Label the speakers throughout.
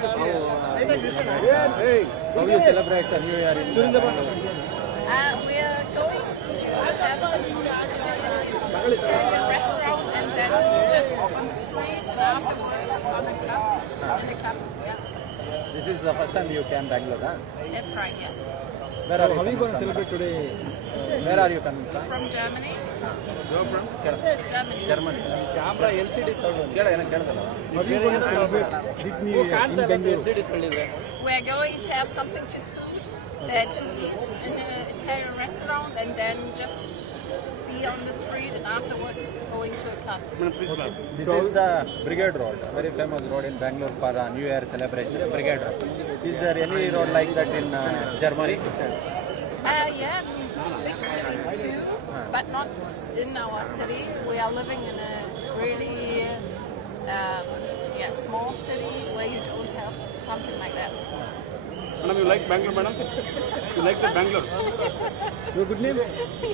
Speaker 1: How do you celebrate the New Year in Bangalore?
Speaker 2: We are going to have some food at an Italian restaurant and then just on the street and afterwards on a club, in a club. Yeah,
Speaker 1: This is the first time you came Bangalore, huh?
Speaker 2: that's right. Yeah,
Speaker 1: Where are
Speaker 3: How are you going to
Speaker 1: coming
Speaker 3: celebrate today?
Speaker 1: from? Where are you coming from?
Speaker 2: from Germany. Germany.
Speaker 1: Germany. Camera LCD ಕೇಳ ಏನೋ ಕೇಳ್ದಲ್ಲ.
Speaker 3: How are you going to celebrate this New Year in Bangalore?
Speaker 2: We are going to have something to food to eat in an Italian restaurant and then just be on the street and afterwards going to a club.
Speaker 1: This is the Brigade Road, a very famous road in Bangalore for New Year celebration. Brigade Road. Is there any road like that in Germany?
Speaker 2: Yeah, big cities too, but not in our city. We are living in a really small city where you don't have something like that.
Speaker 4: Madam, you like Bangalore, madam? You like the Bangalore?
Speaker 3: Your good name?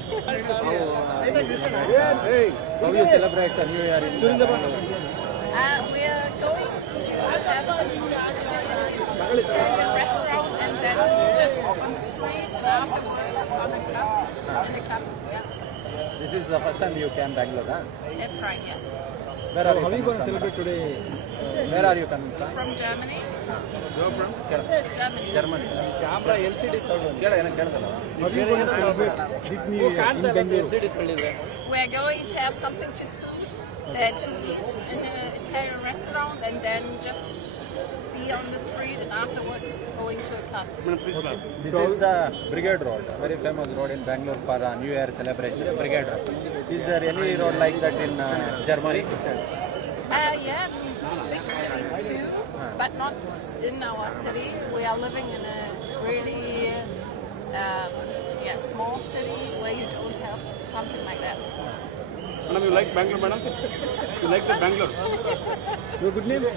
Speaker 1: How do you celebrate the New Year in Bangalore?
Speaker 2: We are going to have some food at an Italian restaurant and then just on the street and afterwards on a club, in a club. Yeah,
Speaker 1: This is the first time you came Bangalore, huh?
Speaker 2: that's right. Yeah,
Speaker 1: Where
Speaker 3: How
Speaker 1: are
Speaker 3: are you
Speaker 1: you
Speaker 3: going to
Speaker 1: coming
Speaker 3: celebrate today?
Speaker 1: from? Where are you coming from?
Speaker 2: from Germany.
Speaker 1: Germany.
Speaker 2: Germany.
Speaker 1: Camera LCD ಕೇಳ ಏನೋ ಕೇಳ್ದಲ್ಲ.
Speaker 3: How are you going to celebrate this New Year in Bangalore?
Speaker 2: We are going to have something to food to eat in an Italian restaurant and then just be on the street and afterwards going to a club.
Speaker 1: This is the Brigade Road, a very famous road in Bangalore for New Year celebration. Brigade Road. Is there any road like that in Germany?
Speaker 2: Yeah, big cities too, but not in our city. We are living in a really small city where you don't have something like that.
Speaker 4: Madam, you like Bangalore, madam? You like the Bangalore?
Speaker 3: Your good name?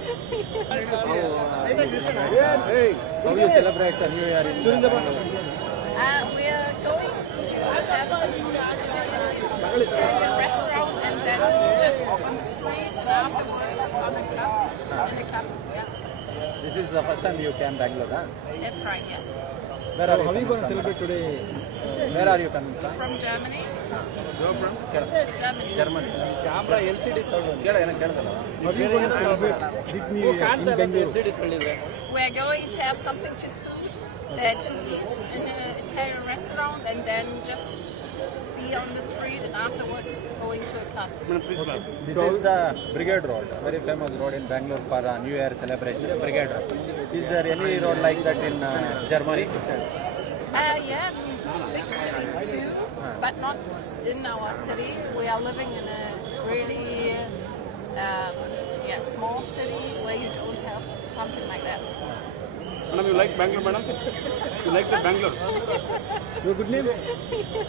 Speaker 1: How do you celebrate the New Year in Bangalore?
Speaker 2: We are going to have some food at an Italian restaurant and then just on the street and afterwards on a club, in a club. Yeah,
Speaker 1: This is the first time you came Bangalore, huh?
Speaker 2: that's right. Yeah,
Speaker 1: Where
Speaker 3: How
Speaker 1: are
Speaker 3: are you
Speaker 1: you
Speaker 3: going to
Speaker 1: coming
Speaker 3: celebrate today?
Speaker 1: from? Where are you coming from?
Speaker 2: from Germany. Germany.
Speaker 1: Germany. Camera LCD ಕೇಳ ಏನೋ ಕೇಳ್ದಲ್ಲ.
Speaker 3: How are you going to celebrate this New Year in Bangalore?
Speaker 2: We are going to have something to food to eat in an Italian restaurant and then just be on the street and afterwards going to a club.
Speaker 1: This is the Brigade Road, a very famous road in Bangalore for New Year celebration. Brigade Road. Is there any road like that in Germany?
Speaker 2: Yeah, big cities too, but not in our city. We are living in a really small city where you don't have something like that.
Speaker 4: Madam, you like Bangalore, madam? You like the Bangalore?
Speaker 3: Your good name?